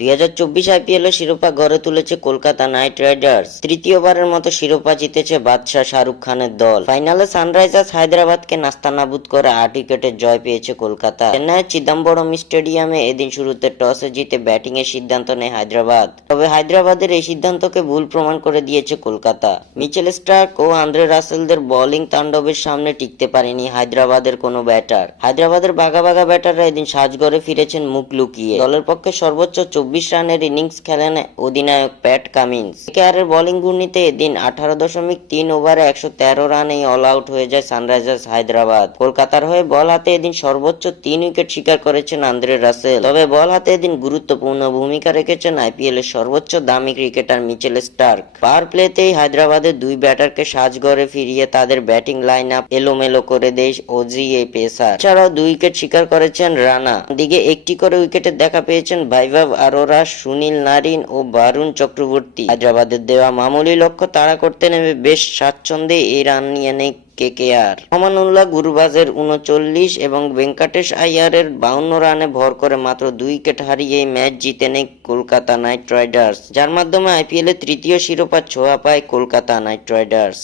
2024 আইপিএলের শিরোপা গড়ে তুলেছে কলকাতা নাইট রাইডার্স। তৃতীয়বারের মতো শিরোপা জিতেছে বাদশা শাহরুখ খানের দল। ফাইনালে সানরাইজার্স হায়দ্রাবাদকে নাস্তানাবুদ করে 8 উইকেটের জয় পেয়েছে কলকাতা। চেন্নাইয়ের চিদম্বরম স্টেডিয়ামে এদিন শুরুতে টসে জিতে ব্যাটিং এর সিদ্ধান্ত নেয় হায়দ্রাবাদ। তবে হায়দ্রাবাদের এই সিদ্ধান্তকে ভুল প্রমাণ করে দিয়েছে কলকাতা। মিচেল স্টার্ক ও আন্দ্রে রাসেলদের বোলিং তাণ্ডবের সামনে টিকতে পারেনি হায়দ্রাবাদের কোনো ব্যাটার। হায়দ্রাবাদের বাঘা বাঘা ব্যাটাররা এদিন সাজঘরে ফিরেছেন মুখ লুকিয়ে। দলের পক্ষে সর্বোচ্চ 24 রানের ইনিংস খেলেন অধিনায়ক প্যাট কামিন্স। কেকেআরের বোলিং ঘূর্ণিতে এদিন 18.3 ওভারে 113 রানেই অল আউট হয়ে যায় সানরাইজার্স হায়দ্রাবাদ। কলকাতার হয়ে বল হাতে এদিন সর্বোচ্চ 3 উইকেট শিকার করেছেন আন্দ্রে রাসেল। তবে বল হাতে এদিন গুরুত্বপূর্ণ ভূমিকা রেখেছেন আইপিএল এর সর্বোচ্চ দামি ক্রিকেটার মিচেল স্টার্ক। পাওয়ার প্লেতেই হায়দ্রাবাদের দুই ব্যাটারকে সাজঘরে ফিরিয়ে তাদের ব্যাটিং লাইন আপ এলোমেলো করে দেয় ওজি এই পেসার। এছাড়াও 2 উইকেট শিকার করেছেন রানা। দিকে একটি করে উইকেটের দেখা পেয়েছেন বৈভব অরোরা, সুনীল নারিন ও বরুণ চক্রবর্তী। হায়দ্রাবাদের দেওয়া মামুলি লক্ষ্য তাড়া করতে নেমে বেশ স্বাচ্ছন্দ্যে এই রান নিয়ে নেয় কেকেআর। রহমানুল্লাহ গুরবাজের 39 এবং ভেঙ্কটেশ আইয়ারের 52 রানে ভর করে মাত্র 2 উইকেট হারিয়ে এই ম্যাচ জিতে নেয় কলকাতা নাইট রাইডার্স, যার মাধ্যমে আইপিএল এর তৃতীয় শিরোপা ছোঁয়া পায় কলকাতা নাইট রাইডার্স।